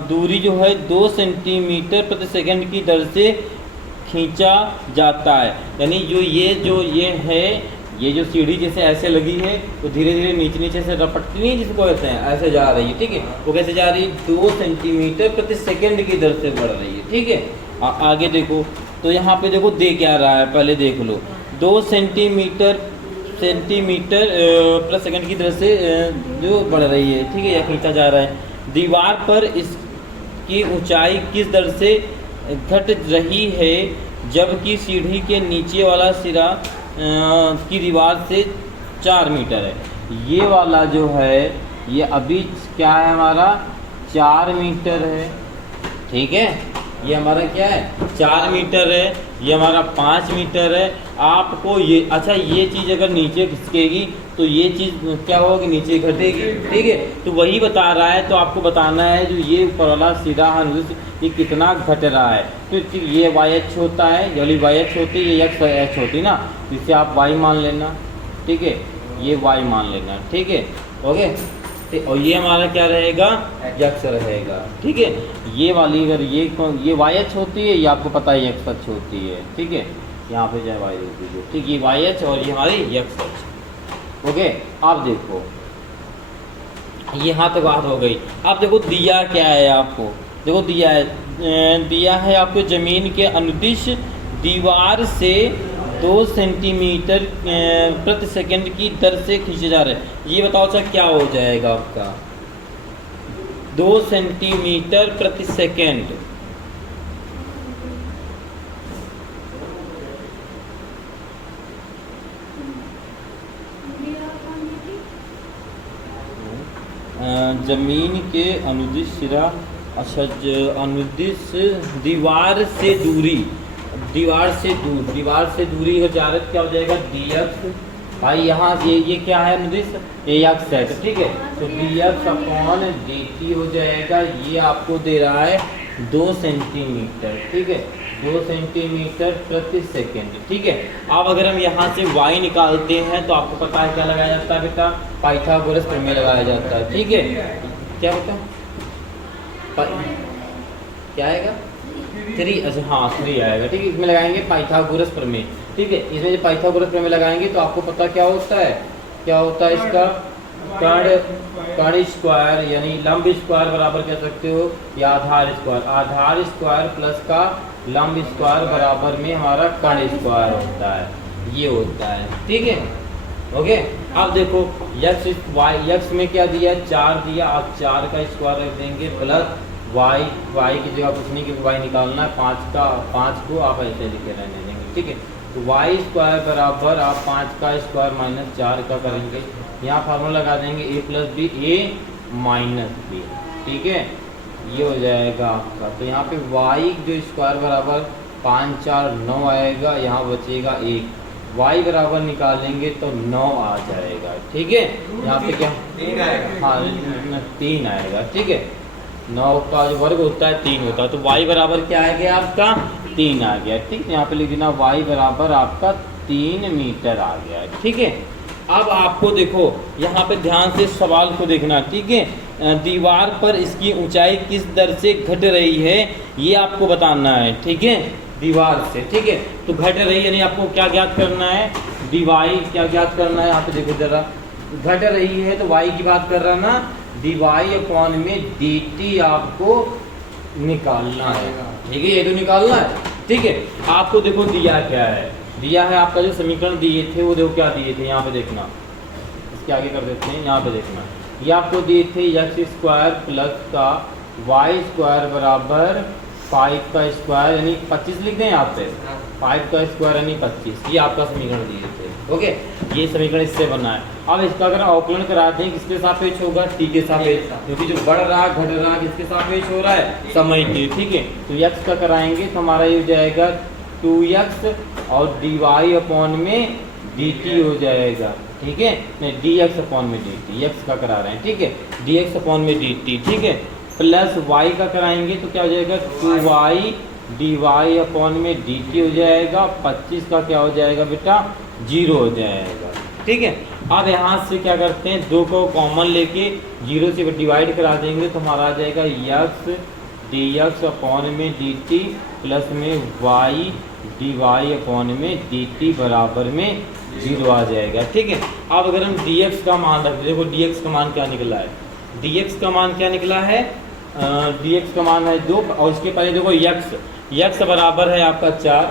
दूरी जो है 2 सेंटीमीटर प्रति सेकंड की दर से खींचा जाता है। यानी ये है, ये जो सीढ़ी जैसे ऐसे लगी है तो धीरे धीरे नीचे नीचे से रपटती नहीं जिसको कहते हैं, ऐसे जा रही है, ठीक है। वो कैसे जा रही है? 2 सेंटीमीटर प्रति सेकंड की दर से बढ़ रही है, ठीक है। आगे देखो तो यहाँ पे देखो दे क्या रहा है, पहले देख लो। 2 सेंटीमीटर प्रति सेकंड की दर से जो बढ़ रही है, ठीक है, या खींचा जा रहा है। दीवार पर इसकी ऊंचाई किस दर से घट रही है जबकि सीढ़ी के नीचे वाला सिरा की दीवार से 4 मीटर है। ये वाला जो है ये अभी क्या है हमारा 4 मीटर है, ठीक है। ये हमारा क्या है 4 मीटर है, ये हमारा 5 मीटर है। आपको ये अच्छा ये चीज़ अगर नीचे खिसकेगी तो ये चीज़ क्या होगी, नीचे घटेगी, ठीक है। तो वही बता रहा है, तो आपको बताना है जो ये ऊपर वाला सीधा ये कितना घट रहा है। तो ये वाई एच होता है, जली वाई एच होती है, ये एक्स एच होती ना, जिससे आप वाई मान लेना, ठीक है, ये वाई मान लेना, ठीक है, ओके। और ये हमारा क्या रहेगा, यक्स रहेगा, ठीक है। ये वाली अगर ये वाई एच होती है, ये आपको पता है यक्स एच होती है, ठीक है। यहाँ पे जाए वाई होती है, ठीक, ये वाई एच और ये हमारी यक्स एच, ओके। आप देखो यहाँ तक बात हो गई। अब देखो दिया क्या है आपको, देखो दिया है आपको जमीन के अनुदिश दीवार से 2 सेंटीमीटर प्रति सेकंड की दर से खींचे जा रहे हैं। ये बताओ सर क्या हो जाएगा आपका 2 सेंटीमीटर प्रति सेकंड, जमीन के अनुदिश सिरा, अच्छा अनुदिश दीवार से दूरी हो जा रहा है, क्या हो जाएगा डी एक्स। भाई यहाँ ये क्या है अनुदिश, ये एक्स है, ठीक है। तो D x upon D T हो जाएगा, ये आपको दे रहा है 2 सेंटीमीटर, ठीक है, 2 सेंटीमीटर प्रति सेकेंड, ठीक है। अब अगर हम यहाँ से y निकालते हैं तो आपको पता है क्या लगाया जाता है बेटा, पाइथागोरस प्रमेय लगाया जाता है, ठीक है। क्या बेटा क्या आएगा 3, अच्छा हाँ 3 आएगा, ठीक है। इसमें लगाएंगे पाइथागोरस प्रमेय, ठीक है। इसमें जब पाइथागोरस प्रमेय लगाएंगे तो आपको पता क्या होता है इसका कर्ण स्क्वायर यानी लंब स्क्वायर बराबर कह सकते हो या आधार स्क्वायर प्लस का लंब स्क्वायर बराबर में हमारा कर्ण स्क्वायर होता है, ये होता है, ठीक है, ओके। अब देखो यक्स में क्या दिया, 4 दिया, आप 4 का स्क्वायर रख देंगे प्लस वाई की जगह कुछ नहीं क्योंकि वाई निकालना है, 5 को आप ऐसे लिखे रहने देंगे, ठीक है। तो वाई स्क्वायर बराबर आप 5 का स्क्वायर माइनस 4 का करेंगे, यहाँ फार्मूला लगा देंगे a plus B A minus B, ठीक है, ये हो जाएगा आपका। तो यहाँ पे y जो स्क्वायर बराबर 5 4 9 आएगा, यहाँ बचेगा 1, y बराबर निकालेंगे तो 9 आ जाएगा, ठीक है। यहाँ पे क्या 3 आएगा, हाँ 3 आएगा, ठीक है। 9 का जो वर्ग होता है 3 होता है, तो y बराबर क्या आ गया आपका 3 आ गया, ठीक है। यहाँ पे लिख देना y बराबर आपका 3 मीटर आ गया, ठीक है। अब आपको देखो यहाँ पे ध्यान से सवाल को देखना, ठीक है। दीवार पर इसकी ऊंचाई किस दर से घट रही है ये आपको बताना है, ठीक है, दीवार से, ठीक है। तो घट रही है यानी आपको क्या ज्ञात करना है, dy क्या ज्ञात करना है, यहाँ पे देखो जरा घट रही है तो y की बात कर रहा है ना, dy अपॉन में dt आपको निकालना है, ठीक है, ये तो निकालना है, ठीक है। आपको देखो दिया क्या है, दिया है आपका जो समीकरण दिए थे वो देखो क्या दिए थे, यहाँ पे देखना, इसके आगे कर देते हैं, यहाँ पे देखना, ये आपको दिए थे एक्स स्क्वायर प्लस का वाई स्क्वायर बराबर 5 का स्क्वायर यानी 25 लिख दें यहाँ पे, 5 का स्क्वायर यानी 25, ये आपका समीकरण दिए थे, ओके। ये समीकरण इससे बना है। अब इसका अगर अवकलन कराते हैं किसके सापेक्ष होगा, टी के सापेक्ष, क्योंकि जो बढ़ रहा घट रहा किसके सापेक्ष हो रहा है, समय के, ठीक है। तो एक्स का कराएंगे तो हमारा ये हो जाएगा 2x और dy अपॉन में dt हो जाएगा, ठीक है, नहीं dx अपॉन में dt, x का करा रहे हैं, ठीक है, dx अपॉन में dt, ठीक है, प्लस y का कराएंगे तो क्या हो जाएगा 2y dy अपॉन में dt हो जाएगा, 25 का क्या हो जाएगा बेटा 0 हो जाएगा, ठीक है। अब यहाँ से क्या करते हैं, 2 को कॉमन लेके 0 से डिवाइड करा देंगे तो हमारा आ जाएगा यक्स डी एक्स अपॉन में डी टी प्लस में वाई डी वाई अपॉन में डी टी बराबर में 0 आ जाएगा। ठीक है, अब अगर हम डी एक्स का मान रखते, देखो डी एक्स का मान क्या निकला है, डी एक्स का मान क्या निकला है, डी एक्स का मान है 2 और इसके पहले देखो यक्स, यक्स बराबर है आपका 4।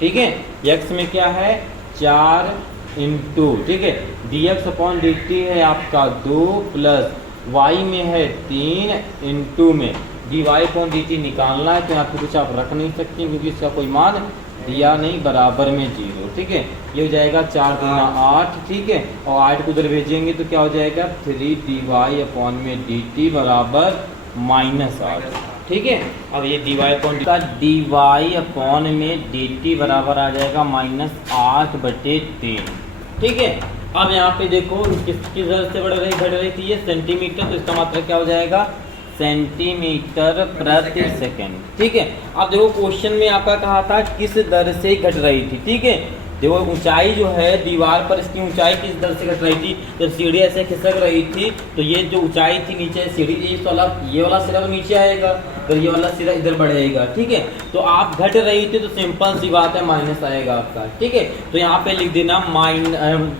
ठीक है, यक्स में क्या है 4 इंटू, ठीक है, D x upon D T है आपका 2 प्लस वाई में है 3 इंटू में D Y upon D T निकालना है, तो यहाँ पे कुछ आप रख नहीं सकते क्योंकि इसका कोई मान दिया नहीं, बराबर में 0। ठीक है, ये हो जाएगा 4 दूना 8। ठीक है, और 8 को उधर भेजेंगे तो क्या हो जाएगा 3 डी वाई अपॉन में डी टी बराबर -8। ठीक है, अब ये D Y upon D Y upon में डी टी बराबर आ जाएगा -8/3। ठीक है, अब यहाँ पे देखो किसकी दर से बढ़ रही घट रही थी, ये सेंटीमीटर, तो इसका मतलब क्या हो जाएगा सेंटीमीटर प्रति सेकंड। ठीक है, अब देखो क्वेश्चन में आपका कहा था किस दर से घट रही थी। ठीक है, देखो ऊंचाई जो है दीवार पर, इसकी ऊंचाई किस दर से घट रही थी, जब सीढ़ी ऐसे खिसक रही थी तो ये जो ऊंचाई थी नीचे सीढ़ी, ये वाला सिरा तो नीचे आएगा, तो ये वाला सिरा इधर बढ़ेगा। ठीक है, तो आप घट रही थी तो सिंपल सी बात है माइनस आएगा आपका। ठीक है, तो यहाँ पे लिख देना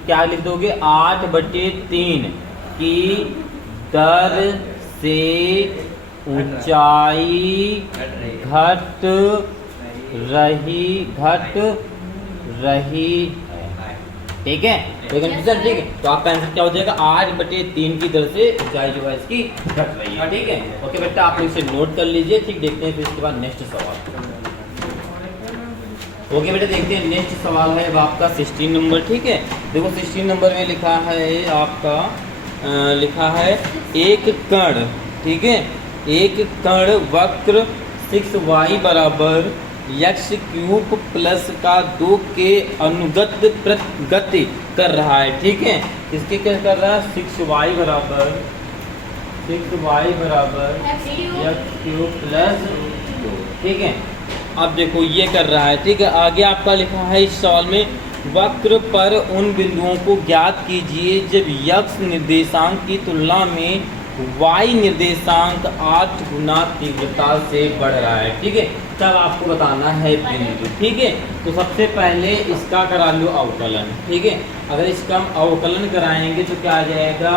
क्या लिख दोगे 8/3 की दर से ऊंचाई घट रही है। ठीक है, तो कंफ्यूजन, ठीक है, तो आपका आंसर क्या हो जाएगा 8/3 की दर से ऊंचाई जो है इसकी घट रही है। ठीक है, ओके बेटा, आप इसे नोट कर लीजिए। ठीक, देखते हैं फिर इसके बाद नेक्स्ट सवाल। ओके बेटा, देखते हैं नेक्स्ट सवाल है अब आपका 16 नंबर। ठीक है, देखो 16 नंबर में लिखा है आपका लिखा है एक कण, ठीक है, एक कण वक्र 6y बराबर x³ प्लस का 2 के अनुगत गति कर रहा है। ठीक है, किसके क्या कर रहा है 6y बराबर x³ प्लस 2। ठीक है, अब देखो ये कर रहा है। ठीक है, आगे आपका लिखा है इस सवाल में वक्र पर उन बिंदुओं को ज्ञात कीजिए जब x निर्देशांक की तुलना में y निर्देशांक 8 गुना तीव्रता से बढ़ रहा है। ठीक है, तब आपको बताना है बिंदु। ठीक है, तो सबसे पहले इसका करा लो अवकलन। ठीक है, अगर इसका हम अवकलन कराएंगे तो क्या आ जाएगा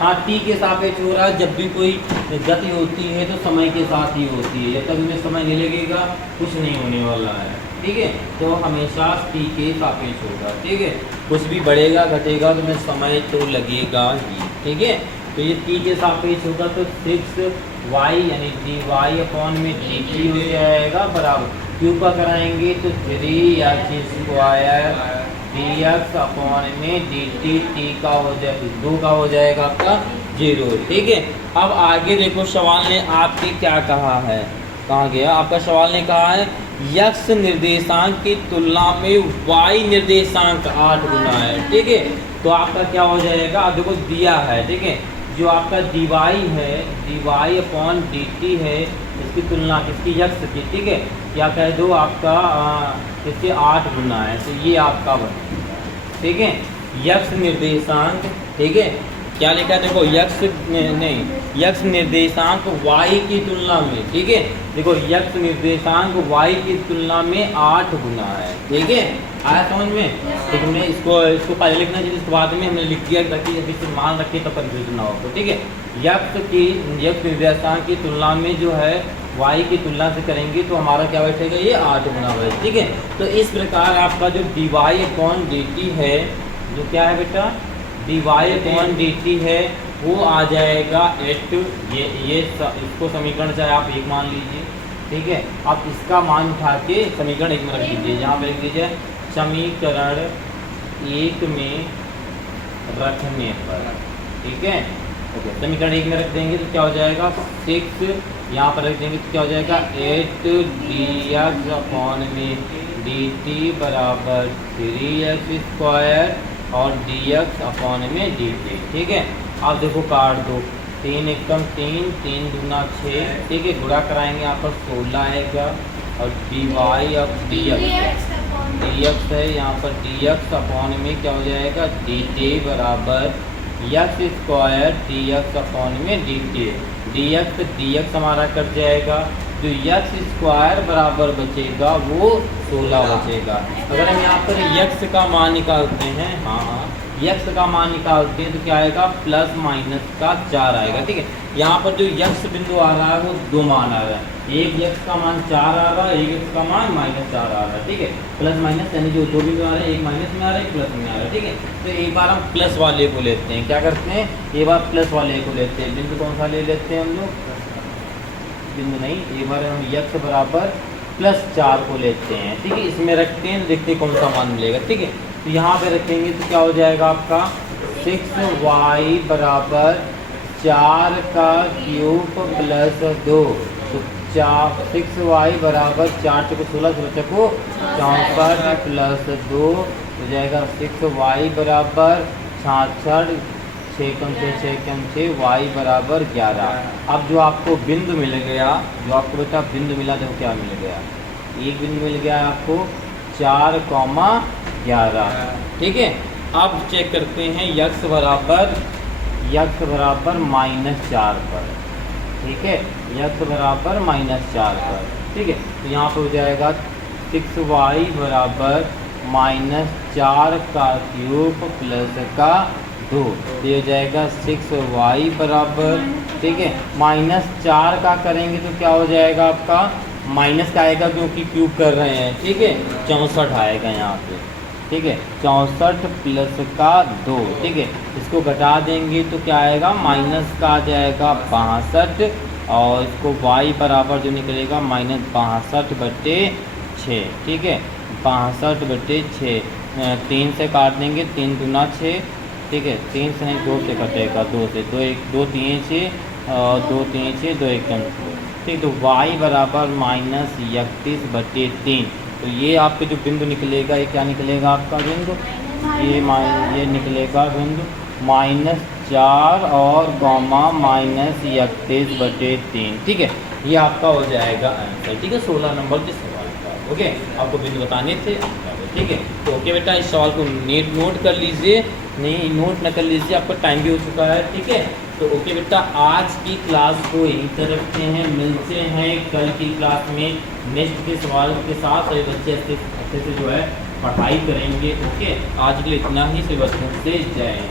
हाँ टी के सापेक्ष हो रहा है। जब भी कोई गति होती है तो समय के साथ ही होती है, जब तक इनमें समय नहीं लगेगा कुछ नहीं होने वाला है। ठीक है, तो हमेशा टी के सापेक्ष होगा। ठीक है, कुछ भी बढ़ेगा घटेगा तो में समय तो लगेगा ही। ठीक है, तो ये टी के सापेक्ष होगा तो 6y यानी dy अपॉन में dt हो जाएगा बराबर क्यू का कराएंगे तो 3x² dx अपॉन में dt t का हो जाएगा 2 का हो जाएगा आपका 0। ठीक है, अब आगे देखो सवाल ने आपके क्या कहा है, कहाँ गया आपका सवाल ने कहा है x निर्देशांक की तुलना में y निर्देशांक 8 गुना है। ठीक है, तो आपका क्या हो जाएगा, अब देखो दिया है। ठीक है, जो आपका dy है dy अपॉन dt है, इसकी तुलना किसकी x की। ठीक है, क्या कह दो आपका इससे 8 गुना है, तो ये आपका बनेगा। ठीक है, x निर्देशांक, ठीक है, क्या लिखा है देखो x निर्देशांक y की तुलना में। ठीक है, देखो x निर्देशांक y की तुलना में 8 गुना है। ठीक है, आया समझ में। ठीक है, इसको पहले लिखना चाहिए, इसके बाद में हमने लिख दिया ताकि जब इसे मान रखे तो कंफ्यूजन ना हो। तो ठीक है, x निर्देशांक की तुलना में जो है y की तुलना से करेंगे तो हमारा क्या बैठेगा ये 8 गुना है। ठीक है, तो इस प्रकार आपका जो dy अपॉन dt है, जो क्या है बेटा dy अपॉन dt है, वो आ जाएगा 8। ये इसको समीकरण चाहे आप 1 मान लीजिए। ठीक है, आप इसका मान उठा के समीकरण 1 में रख दीजिए। यहाँ पे लिख दीजिए समीकरण 1 में रखने पर। ठीक है, ओके, समीकरण 1 में रख देंगे तो क्या हो जाएगा 6, यहाँ पर रख देंगे तो क्या हो जाएगा 8 dx अपॉन में dt बराबर 3x² और dx अपॉन में dt। ठीक है, आप देखो काट दो, 3 एकम 3, 3 दूना 6। ठीक है, गुणा कराएंगे यहाँ पर 16 आएगा और dy अब dx dx है, यहाँ पर dx अपॉन में क्या हो जाएगा dt बराबर x स्क्वायर dx अपॉन में dt। dx हमारा कट जाएगा, जो x स्क्वायर बराबर बचेगा वो 16 बचेगा। अगर हम यहाँ पर x का मान निकालते हैं, हाँ x का मान निकालते हैं तो क्या आएगा प्लस माइनस का 4 आएगा। ठीक है, यहाँ पर जो x बिंदु आ रहा है वो 2 मान आ रहा है, एक x का मान 4 आ रहा है, एक x का मान -4 आ रहा है। ठीक है, प्लस माइनस यानी जो दो बिंदु आ रहे हैं, एक माइनस में आ रहा है एक प्लस में आ रहा है। ठीक है, तो एक बार हम प्लस वाले को लेते हैं, क्या करते हैं एक बार प्लस वाले को लेते हैं। बिंदु कौन सा ले लेते हैं हम लोग, बिंदु नहीं, एक बार हम x बराबर +4 को लेते हैं। ठीक है, इसमें रखते हैं, देखते हैं कौन सा मान मिलेगा। ठीक है, तो यहाँ पे रखेंगे तो क्या हो जाएगा आपका 6y बराबर 4 का क्यूब प्लस 2। तो 6y बराबर 4 चको 16, 16 चको 64 प्लस 2 हो जाएगा 6y बराबर 66, 6 कम 6 y बराबर 11। अब जो आपको बिंदु मिल गया, जो आपको बेटा बिंदु मिला, देखो क्या मिल गया, एक बिंदु मिल गया आपको 4,11। ठीक है, अब चेक करते हैं x बराबर -4 पर। ठीक है, x बराबर -4 पर। ठीक है, तो यहाँ पर हो जाएगा 6y बराबर -4 का क्यूब प्लस का 2, ये हो जाएगा 6y बराबर, ठीक है, -4 का करेंगे तो क्या हो जाएगा आपका माइनस का आएगा क्योंकि क्यूब कर रहे हैं। ठीक है, 64 आएगा यहाँ पे। ठीक है, 64 प्लस का 2। ठीक है, इसको घटा देंगे तो क्या आएगा माइनस का आ जाएगा 62, और इसको y बराबर जो निकलेगा -62/6। ठीक है, 62/6, 3 से काट देंगे, 3 दूना 6। ठीक है, 3 से नहीं 2 से कटेगा, 2 से 2 1 2 3 6 और 2 3 6 2 1 6। ठीक, तो y बराबर -31/3। तो ये आपके जो बिंदु निकलेगा, ये क्या निकलेगा आपका बिंदु, ये निकलेगा बिंदु -4 और -31/3। ठीक है, ये आपका हो जाएगा आंसर। ठीक है, 16 नंबर के सवाल का। ओके, आपको बिंदु बताने थे। ठीक है, तो ओके बेटा, इस सवाल को नोट कर लीजिए, नहीं नोट न कर लीजिए, आपका टाइम भी हो चुका है। ठीक है, तो ओके बेटा, आज की क्लास को यहीं तक रखते हैं, मिलते हैं कल की क्लास में नेक्स्ट के सवाल के साथ। सभी बच्चे अच्छे से जो है पढ़ाई करेंगे। ओके, आज के लिए इतना ही। सभी बच्चों से जय हिंद।